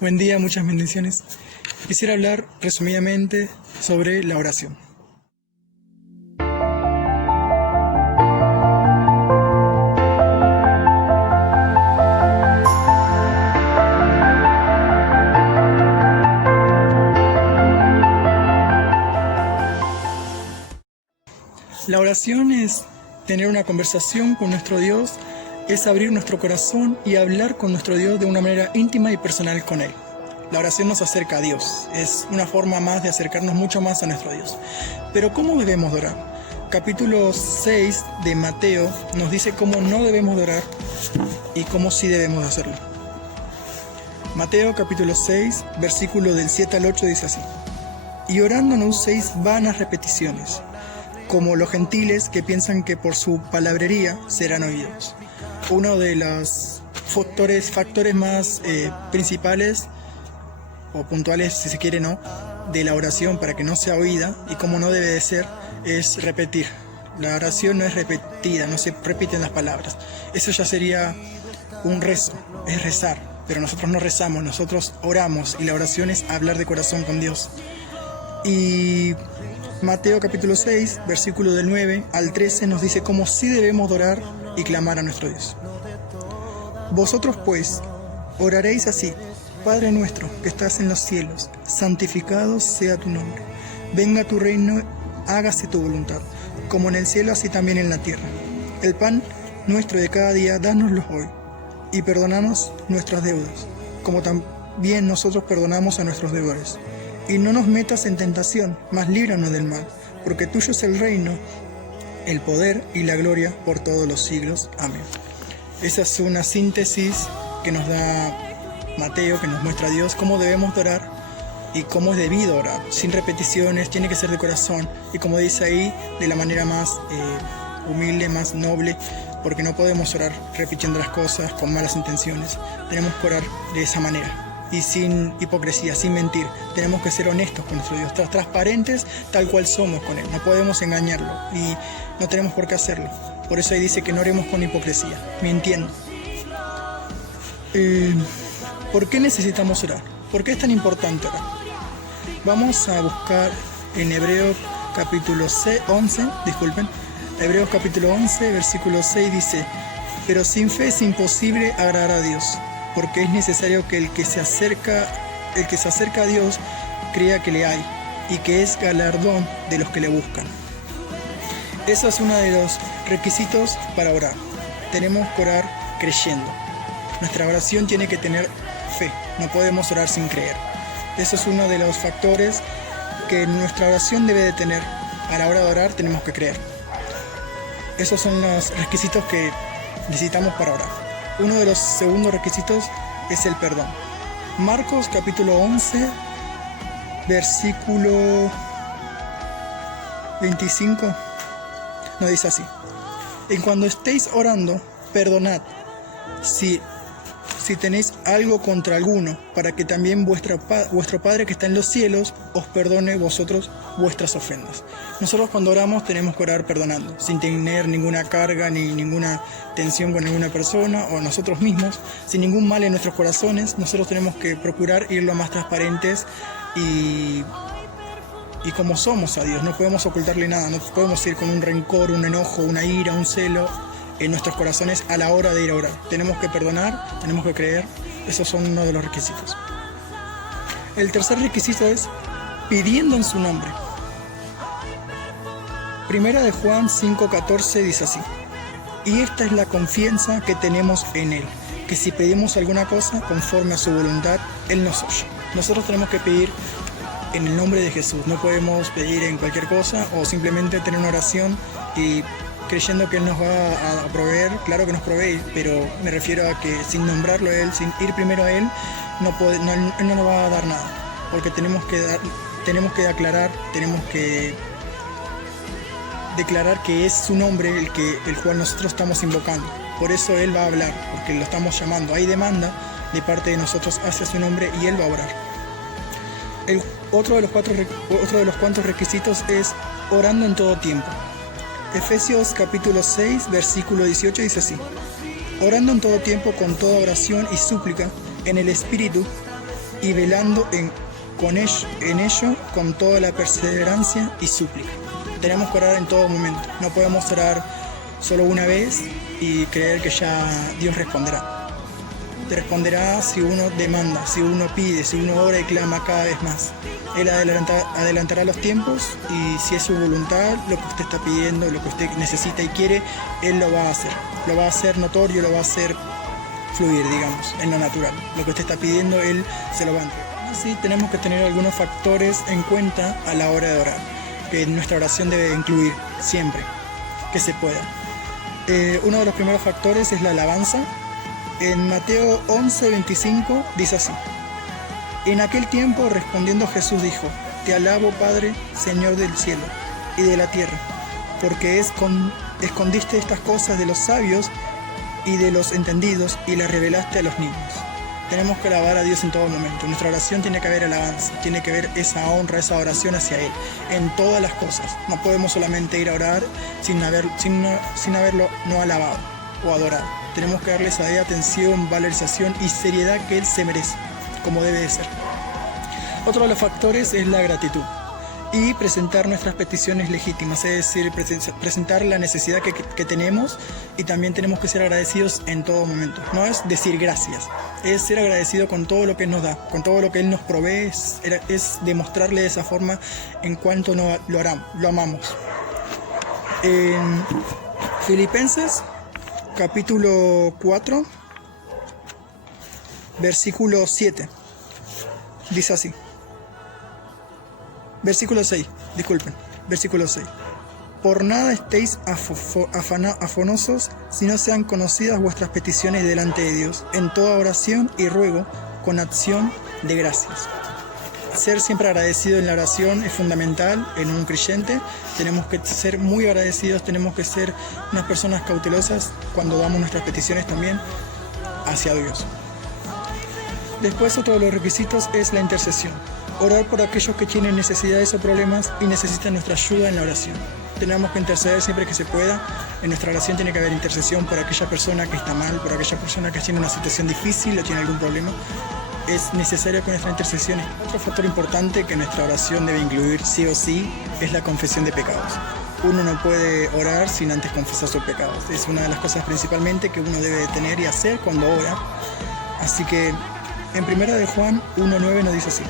Buen día, muchas bendiciones. Quisiera hablar resumidamente sobre la oración. La oración es tener una conversación con nuestro Dios, es abrir nuestro corazón y hablar con nuestro Dios de una manera íntima y personal con Él. La oración nos acerca a Dios, es una forma más de acercarnos mucho más a nuestro Dios. Pero ¿cómo debemos de orar? Capítulo 6 de Mateo nos dice cómo no debemos de orar y cómo sí debemos de hacerlo. Mateo capítulo 6, versículo del 7 al 8 dice así: Y orando no uséis vanas repeticiones, como los gentiles que piensan que por su palabrería serán oídos. Uno de los factores más principales o puntuales, si se quiere, ¿no?, de la oración para que no sea oída y como no debe de ser, es repetir. La oración no es repetida, no se repiten las palabras. Eso ya sería un rezo, es rezar, pero nosotros no rezamos, nosotros oramos, y la oración es hablar de corazón con Dios. Y Mateo capítulo 6, versículo del 9 al 13 nos dice cómo sí debemos orar y clamar a nuestro Dios. Vosotros pues oraréis así: Padre nuestro que estás en los cielos, santificado sea tu nombre. Venga tu reino, hágase tu voluntad, como en el cielo así también en la tierra. El pan nuestro de cada día, dánoslo hoy, y perdonanos nuestras deudas, como también nosotros perdonamos a nuestros deudores. Y no nos metas en tentación, mas líbranos del mal, porque tuyo es el reino, el poder y la gloria por todos los siglos. Amén. Esa es una síntesis que nos da Mateo, que nos muestra a Dios cómo debemos de orar y cómo es debido orar, sin repeticiones, tiene que ser de corazón, y como dice ahí, de la manera más humilde, más noble, porque no podemos orar repitiendo las cosas con malas intenciones. Tenemos que orar de esa manera y sin hipocresía, sin mentir. Tenemos que ser honestos con nuestro Dios, transparentes tal cual somos con Él. No podemos engañarlo y no tenemos por qué hacerlo. Por eso ahí dice que no oremos con hipocresía, mintiendo. ¿Por qué necesitamos orar? ¿Por qué es tan importante orar? Vamos a buscar en Hebreos capítulo 11, Hebreos capítulo 11, versículo 6 dice: Pero sin fe es imposible agradar a Dios, porque es necesario que el que se acerca a Dios crea que le hay, y que es galardón de los que le buscan. Eso es uno de los requisitos para orar. Tenemos que orar creyendo. Nuestra oración tiene que tener fe, no podemos orar sin creer. Eso es uno de los factores que nuestra oración debe de tener. A la hora de orar tenemos que creer. Esos son los requisitos que necesitamos para orar. Uno de los segundos requisitos es el perdón. Marcos capítulo 11, versículo 25, nos dice así: En cuando estéis orando, perdonad si tenéis algo contra alguno, para que también vuestro Padre que está en los cielos os perdone vosotros vuestras ofensas. Nosotros cuando oramos tenemos que orar perdonando, sin tener ninguna carga ni ninguna tensión con ninguna persona o nosotros mismos, sin ningún mal en nuestros corazones. Nosotros tenemos que procurar ir lo más transparentes y como somos a Dios. No podemos ocultarle nada, no podemos ir con un rencor, un enojo, una ira, un celo en nuestros corazones a la hora de ir a orar. Tenemos que perdonar, tenemos que creer. Esos son uno de los requisitos. El tercer requisito es pidiendo en su nombre. Primera de Juan 5:14 dice así: Y esta es la confianza que tenemos en Él, que si pedimos alguna cosa conforme a su voluntad, Él nos oye. Nosotros tenemos que pedir en el nombre de Jesús. No podemos pedir en cualquier cosa o simplemente tener una oración y creyendo que Él nos va a proveer. Claro que nos provee, pero me refiero a que sin nombrarlo a Él, sin ir primero a Él, Él no nos va a dar nada, porque tenemos que declarar que es su nombre el cual nosotros estamos invocando. Por eso Él va a hablar, porque lo estamos llamando. Hay demanda de parte de nosotros hacia su nombre y Él va a orar. Otro de los cuantos requisitos es orando en todo tiempo. Efesios capítulo 6, versículo 18 dice así: orando en todo tiempo con toda oración y súplica en el Espíritu, y velando en ello con toda la perseverancia y súplica. Tenemos que orar en todo momento. No podemos orar solo una vez y creer que ya Dios responderá. Te responderá si uno demanda, si uno pide, si uno ora y clama cada vez más. Él adelantará los tiempos y si es su voluntad, lo que usted está pidiendo, lo que usted necesita y quiere, Él lo va a hacer. Lo va a hacer notorio, lo va a hacer fluir, digamos, en lo natural. Lo que usted está pidiendo, Él se lo va a entregar. Así tenemos que tener algunos factores en cuenta a la hora de orar, que nuestra oración debe incluir siempre, que se pueda. Uno de los primeros factores es la alabanza. En Mateo 11:25 dice así: En aquel tiempo respondiendo Jesús dijo: Te alabo, Padre, Señor del cielo y de la tierra, porque escondiste estas cosas de los sabios y de los entendidos y las revelaste a los niños. Tenemos que alabar a Dios en todo momento. En nuestra oración tiene que haber alabanza, tiene que haber esa honra, esa oración hacia Él, en todas las cosas. No podemos solamente ir a orar sin haberlo no alabado o adorado. Tenemos que darle esa atención, valorización y seriedad que Él se merece, como debe de ser. Otro de los factores es la gratitud y presentar nuestras peticiones legítimas, es decir, presentar la necesidad que tenemos, y también tenemos que ser agradecidos en todo momento. No es decir gracias, es ser agradecido con todo lo que Él nos da, con todo lo que Él nos provee, es demostrarle de esa forma en cuanto lo amamos. En Filipenses capítulo 4, versículo 7, dice así. Versículo 6. Por nada estéis afanosos, si no sean conocidas vuestras peticiones delante de Dios, en toda oración y ruego, con acción de gracias. Ser siempre agradecido en la oración es fundamental en un creyente. Tenemos que ser muy agradecidos, tenemos que ser unas personas cautelosas cuando damos nuestras peticiones también hacia Dios. Después, otro de los requisitos es la intercesión. Orar por aquellos que tienen necesidades o problemas y necesitan nuestra ayuda en la oración. Tenemos que interceder siempre que se pueda. En nuestra oración tiene que haber intercesión por aquella persona que está mal, por aquella persona que tiene una situación difícil o tiene algún problema. Es necesario que nuestra intercesión. Otro factor importante que nuestra oración debe incluir sí o sí es la confesión de pecados. Uno no puede orar sin antes confesar sus pecados. Es una de las cosas principalmente que uno debe tener y hacer cuando ora. Así que en 1 de Juan 1:9 nos dice así: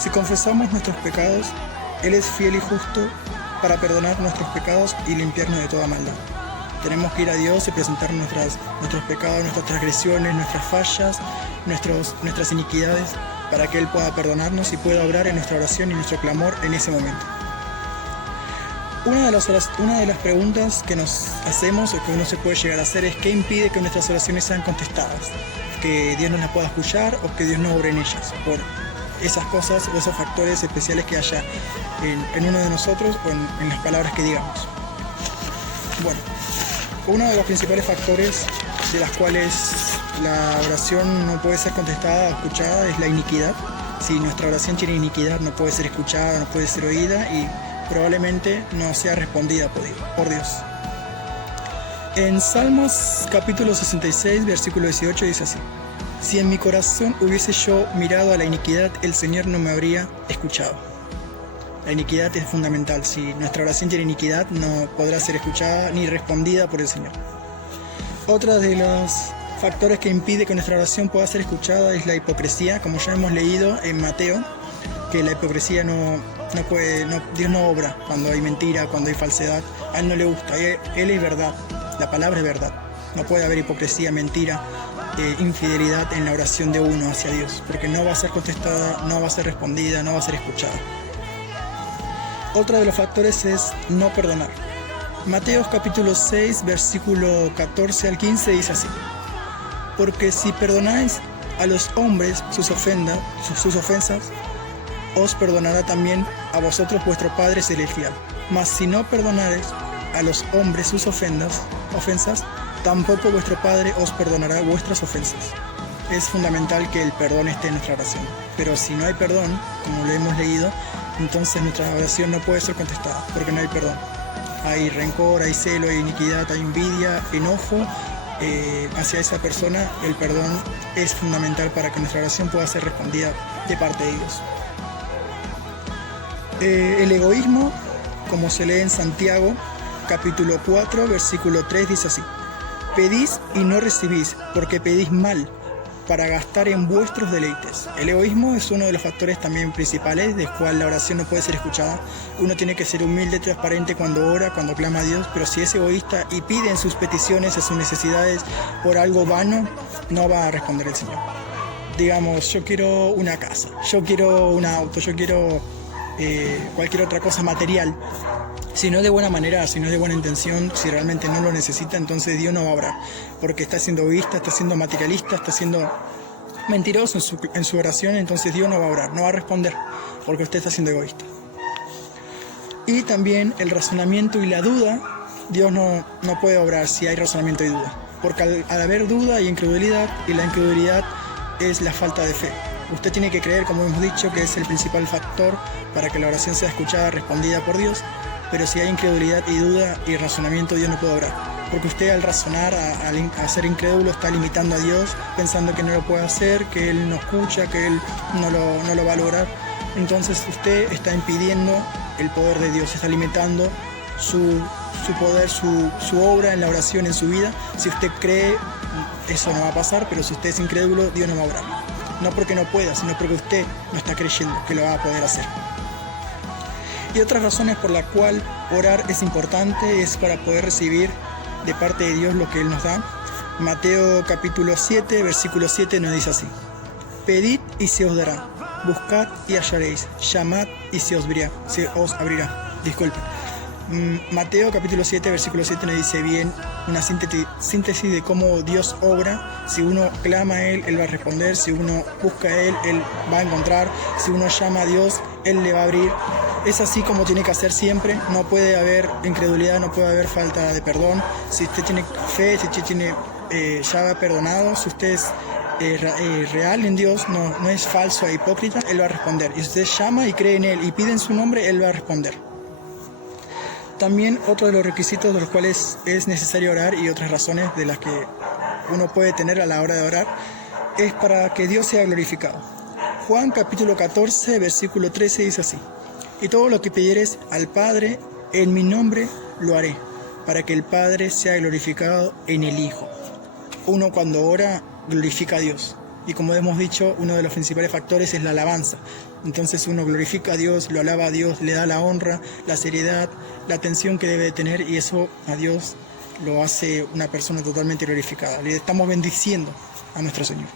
Si confesamos nuestros pecados, Él es fiel y justo para perdonar nuestros pecados y limpiarnos de toda maldad. Tenemos que ir a Dios y presentar nuestros pecados, nuestras transgresiones, nuestras fallas, nuestras iniquidades, para que Él pueda perdonarnos y pueda obrar en nuestra oración y nuestro clamor en ese momento. Una de las preguntas que nos hacemos o que uno se puede llegar a hacer es: ¿qué impide que nuestras oraciones sean contestadas? Que Dios no las pueda escuchar o que Dios no obre en ellas, por esas cosas o esos factores especiales que haya en uno de nosotros o en las palabras que digamos. Bueno, uno de los principales factores de las cuales la oración no puede ser contestada o escuchada es la iniquidad. Si nuestra oración tiene iniquidad, no puede ser escuchada, no puede ser oída y probablemente no sea respondida por Dios. En Salmos capítulo 66, versículo 18 dice así: Si en mi corazón hubiese yo mirado a la iniquidad, el Señor no me habría escuchado. La iniquidad es fundamental. Si nuestra oración tiene iniquidad, no podrá ser escuchada ni respondida por el Señor. Otro de los factores que impide que nuestra oración pueda ser escuchada es la hipocresía, como ya hemos leído en Mateo, que la hipocresía Dios no obra cuando hay mentira, cuando hay falsedad. A Él no le gusta. Él es verdad. La palabra es verdad. No puede haber hipocresía, mentira, infidelidad en la oración de uno hacia Dios, porque no va a ser contestada, no va a ser respondida, no va a ser escuchada. Otro de los factores es no perdonar. Mateo capítulo 6, versículo 14 al 15 dice así: Porque si perdonáis a los hombres sus ofensas, os perdonará también a vosotros vuestro Padre Celestial. Mas si no perdonareis a los hombres sus ofensas, tampoco vuestro Padre os perdonará vuestras ofensas. Es fundamental que el perdón esté en nuestra oración. Pero si no hay perdón, como lo hemos leído, entonces nuestra oración no puede ser contestada, porque no hay perdón. Hay rencor, hay celo, hay iniquidad, hay envidia, enojo, hacia esa persona, el perdón es fundamental para que nuestra oración pueda ser respondida de parte de Dios. El egoísmo, como se lee en Santiago, capítulo 4, versículo 3, dice así: pedís y no recibís, porque pedís mal, para gastar en vuestros deleites. El egoísmo es uno de los factores también principales del cual la oración no puede ser escuchada. Uno tiene que ser humilde, transparente cuando ora, cuando clama a Dios, pero si es egoísta y pide en sus peticiones, en sus necesidades por algo vano, no va a responder el Señor. Digamos, yo quiero una casa, yo quiero un auto, yo quiero cualquier otra cosa material. Si no es de buena manera, si no es de buena intención, si realmente no lo necesita, entonces Dios no va a obrar, porque está siendo egoísta, está siendo materialista, está siendo mentiroso en su oración, entonces Dios no va a obrar, no va a responder, porque usted está siendo egoísta. Y también el razonamiento y la duda, Dios no puede obrar si hay razonamiento y duda, porque al haber duda y incredulidad, y la incredulidad es la falta de fe. Usted tiene que creer, como hemos dicho, que es el principal factor para que la oración sea escuchada, respondida por Dios. Pero si hay incredulidad y duda y razonamiento, Dios no puede obrar. Porque usted al razonar, a ser incrédulo, está limitando a Dios, pensando que no lo puede hacer, que Él no escucha, que Él no lo va a lograr. Entonces usted está impidiendo el poder de Dios, está limitando su poder, su obra en la oración, en su vida. Si usted cree, eso no va a pasar, pero si usted es incrédulo, Dios no va a obrar. No porque no pueda, sino porque usted no está creyendo que lo va a poder hacer. Y otras razones por la cual orar es importante es para poder recibir de parte de Dios lo que Él nos da. Mateo capítulo 7, versículo 7 nos dice así: pedid y se os dará, buscad y hallaréis, llamad y se os abrirá. Disculpen. Mateo capítulo 7, versículo 7 nos dice bien una síntesis de cómo Dios obra. Si uno clama a Él, Él va a responder. Si uno busca a Él, Él va a encontrar. Si uno llama a Dios, Él le va a abrir. Es así como tiene que hacer siempre. No puede haber incredulidad, no puede haber falta de perdón. Si usted tiene fe, si usted tiene, ya va perdonado, si usted es real en Dios, no es falso e hipócrita, Él va a responder. Y si usted llama y cree en Él y pide en su nombre, Él va a responder. También otro de los requisitos de los cuales es necesario orar y otras razones de las que uno puede tener a la hora de orar es para que Dios sea glorificado. Juan capítulo 14, versículo 13 dice así: y todo lo que pidieres al Padre en mi nombre lo haré, para que el Padre sea glorificado en el Hijo. Uno cuando ora glorifica a Dios. Y como hemos dicho, uno de los principales factores es la alabanza. Entonces uno glorifica a Dios, lo alaba a Dios, le da la honra, la seriedad, la atención que debe de tener, y eso a Dios lo hace una persona totalmente glorificada. Le estamos bendiciendo a nuestro Señor.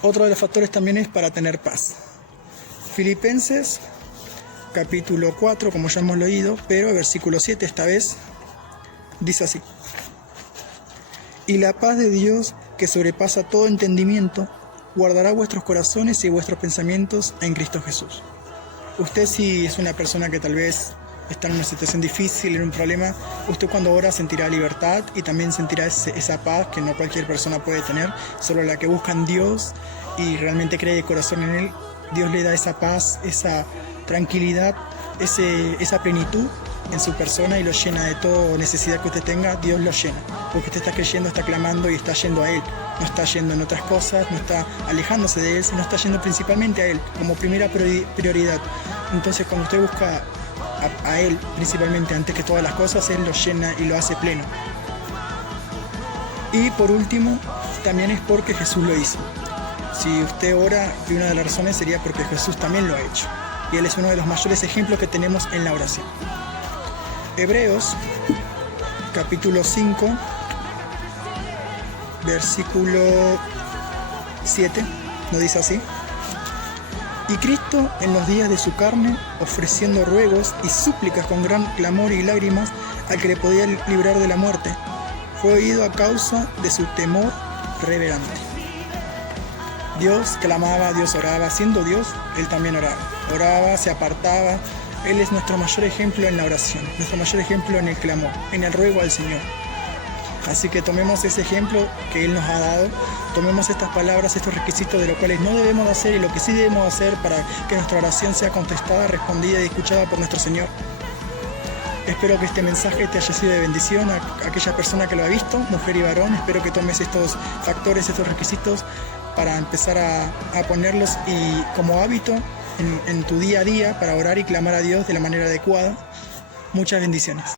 Otro de los factores también es para tener paz. Filipenses capítulo 4, como ya hemos leído, pero versículo 7 esta vez, dice así: y la paz de Dios, que sobrepasa todo entendimiento, guardará vuestros corazones y vuestros pensamientos en Cristo Jesús. Usted, si es una persona que tal vez está en una situación difícil, en un problema, usted cuando ora sentirá libertad y también sentirá esa paz que no cualquier persona puede tener, solo la que busca en Dios y realmente cree de corazón en Él. Dios le da esa paz, esa tranquilidad, esa plenitud en su persona y lo llena de toda necesidad que usted tenga. Dios lo llena, porque usted está creyendo, está clamando y está yendo a Él. No está yendo en otras cosas, no está alejándose de Él, sino está yendo principalmente a Él como primera prioridad. Entonces cuando usted busca a Él principalmente antes que todas las cosas, Él lo llena y lo hace pleno. Y por último, también es porque Jesús lo hizo. Si usted ora, y una de las razones sería porque Jesús también lo ha hecho. Y Él es uno de los mayores ejemplos que tenemos en la oración. Hebreos, capítulo 5, versículo 7, nos dice así: y Cristo, en los días de su carne, ofreciendo ruegos y súplicas con gran clamor y lágrimas al que le podía librar de la muerte, fue oído a causa de su temor reverente. Dios clamaba, Dios oraba. Siendo Dios, Él también oraba. Oraba, se apartaba. Él es nuestro mayor ejemplo en la oración, nuestro mayor ejemplo en el clamor, en el ruego al Señor. Así que tomemos ese ejemplo que Él nos ha dado, tomemos estas palabras, estos requisitos de los cuales no debemos hacer y lo que sí debemos hacer para que nuestra oración sea contestada, respondida y escuchada por nuestro Señor. Espero que este mensaje te haya sido de bendición a aquella persona que lo ha visto, mujer y varón. Espero que tomes estos factores, estos requisitos para empezar a ponerlos y como hábito en tu día a día para orar y clamar a Dios de la manera adecuada. Muchas bendiciones.